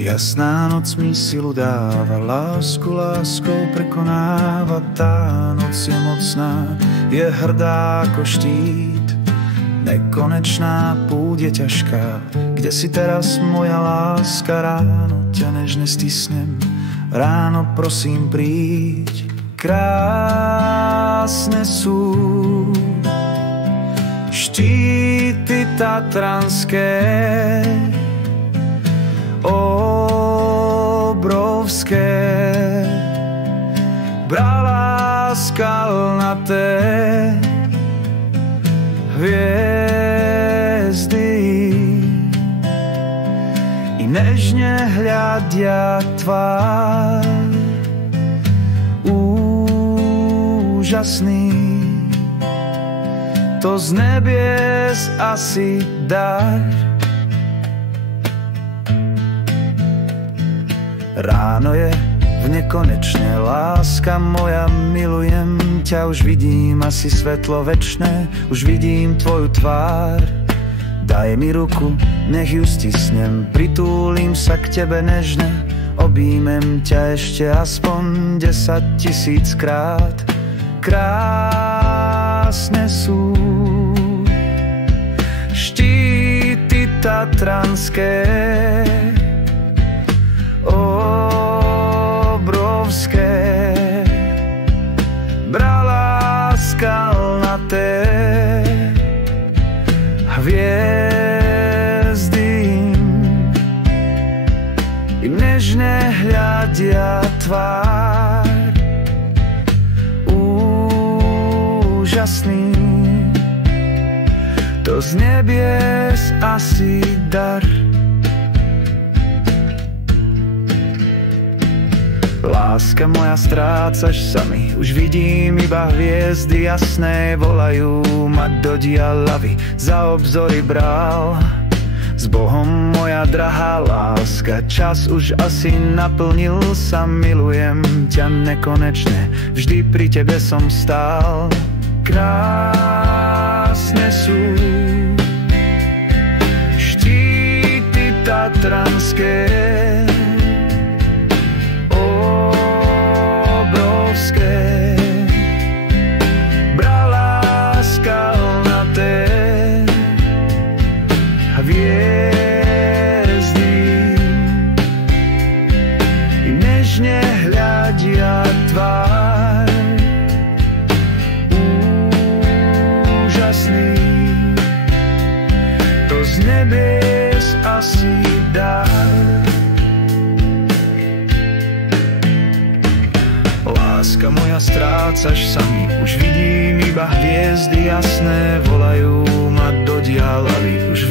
Jasná noc mi silu dáva, lásku láskou prekonáva. Tá noc je mocná, je hrdá ako štít. Nekonečná púť je ťažká, kde si teraz moja láska? Ráno ťa nežne stisnem, ráno prosím príď. Krásne sú štíty tatranské, obrovské, brala skalnaté hviezdy i nežne hľadia tvár. Úžasný, to z nebies asi dar. Ráno je v nekonečne, láska moja, milujem ťa. Už vidím asi svetlo večné, už vidím tvoju tvár. Daj mi ruku, nech ju stisnem, pritúlim sa k tebe nežne. Objímem ťa ešte aspoň 10 000 krát. Krásne sú štíty tatranské, obrovské, brala skalnaté hviezdy i nežne hľadia tvár. Úžasný, to z nebies asi dar. Láska moja, strácaš sa mi, už vidím iba hviezdy jasné. Volajú ma do dialavy, za obzory brál. S Bohom moja drahá láska, čas už asi naplnil sa. Milujem ťa nekonečne, vždy pri tebe som stál. Krásne sú štíty tatranské, obrovské, brala skalnaté hviezdy i nežne hľadia tvár. Úžasný, to z nebies asi dar. Láska moja, strácaš sa mi, už vidím iba hviezdy jasné. Volajú ma do dialavy, už